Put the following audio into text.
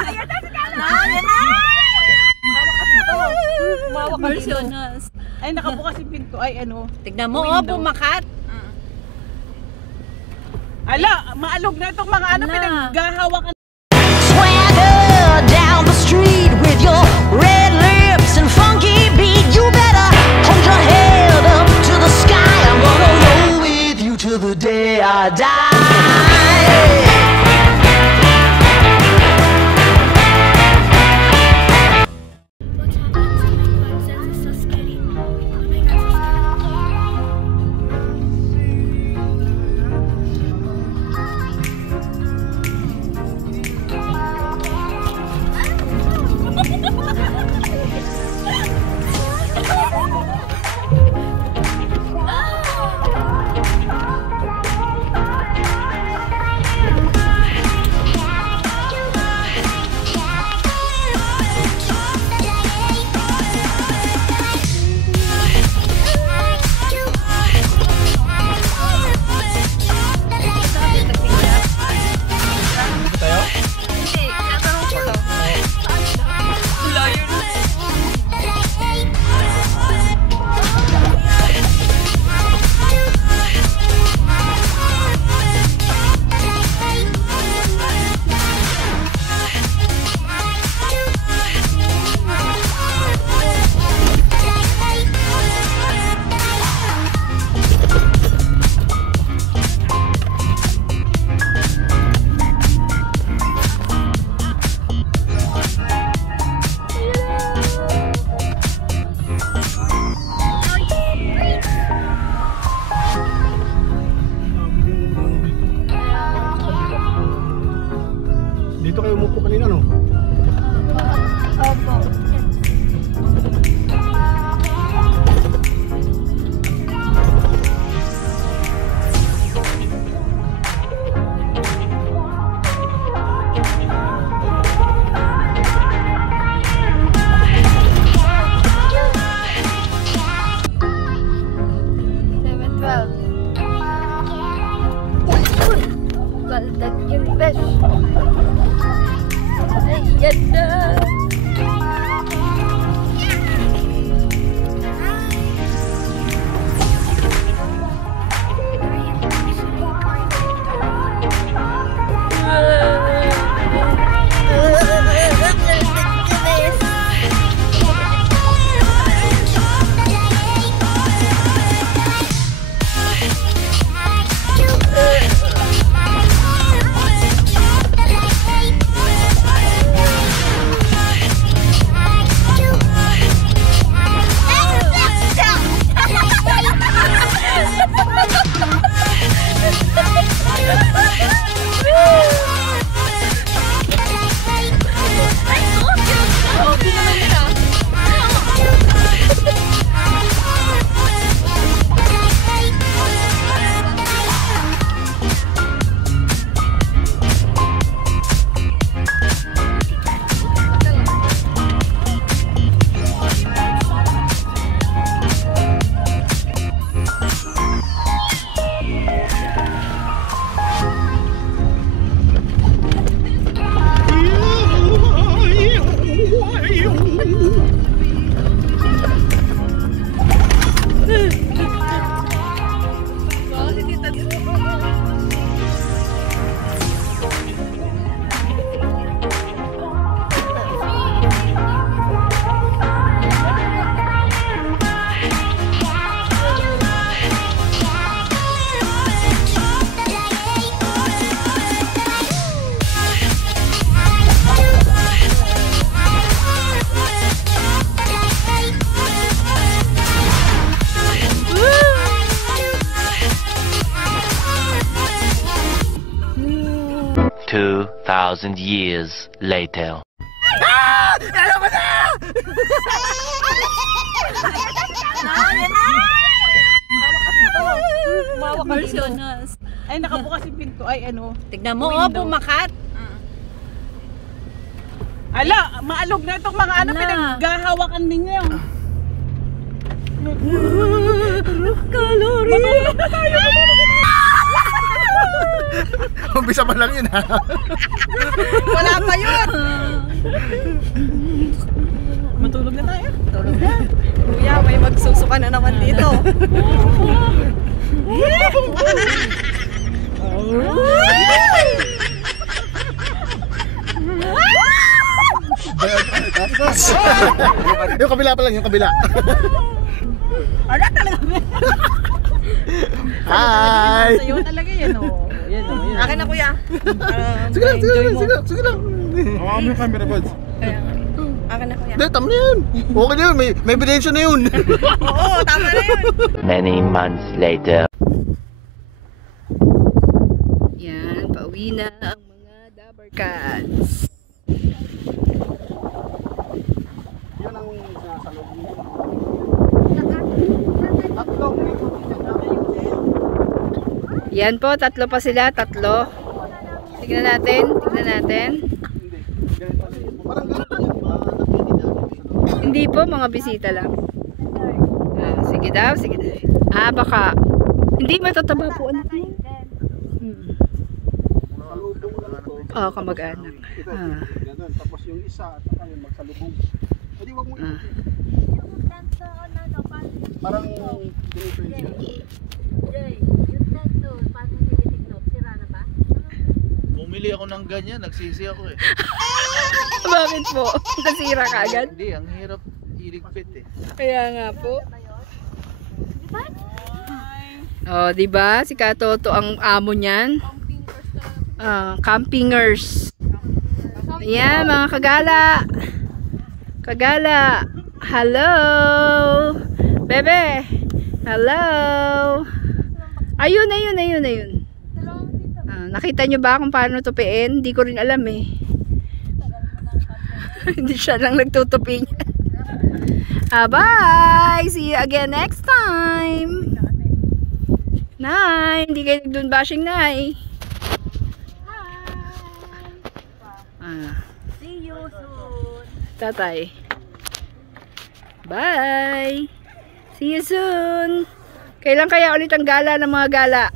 Ayan na si Carlo! Ayan na! Hawak ka dito. Hawak ka dito. Ay, nakabukas yung pinto. Ay, ano? Tignan mo, oh, pumakat. Ala, maalog na itong mga ano, pinaghahawakan. Swagger down the street with your red lips and funky beat. You better hold your head up to the sky. I'm gonna roll with you till the day I die. Dito kayo umupo kanina, no? Opo. Baldag yung besh. Ayan na. Thousand years later. Ah! Ano ba na? Hawak ka dito. Ay, nakabukas yung pinto. Ay, ano? Tignan mo, oh, pumakat. Ala, maalog na itong mga ano, pinaghahawakan ninyo. Kalori! Matulog na tayo! Umpisa pa lang yun ha. Wala pa yun. Matulog na tayo. Tulog na. Kuya, may magsusuka na naman dito. Yung kabila pa lang, yung kabila. Ala talaga. Hi! Sa'yo talaga yan o. Yan o. Akin na kuya. Sige lang, sige lang, sige lang, sige lang. Hawakan mo yung camera, buds. Kaya nga. Akin na kuya. Hindi, tama na yun. Okay na yun, may ebidensya na yun. Oo, tama na yun. Many months later. Yan, pauwi na ang mga Dabber Cats. Yun ang sinasalog niyo. Tatlong may Yan po, tatlo pa sila, tatlo. Tignan natin, tignan natin. parang ganun lang yun. Hindi po, mga bisita lang. Sige daw, sige daw. Baka. Hindi matataba po anak mo. Kamag-anak. Ganun, tapos yung isa at saka yung magsalubong. Hindi, wag mo. Parang ganito yun. Bumili ako ng ganyan, nagsisi ako eh. Bakit po? Nasira ka agad? Hindi, ang hirap iligpit eh. Kaya nga po. Oh, di ba? Si Katoto ang amo niyan. Campingers. Ayan, mga kagala. Kagala. Hello. Bebe. Hello. Ayun, ayun, ayun, ayun. Nakita nyo ba kung paano tupiin? Hindi ko rin alam eh. Hindi siya lang nagtutupi niya. Bye! See you again next time! Nay! Hindi kayo nagdun bashing, Nay. See you soon. Tatay. Bye! See you soon! Kailan kaya ulit ang gala ng mga gala?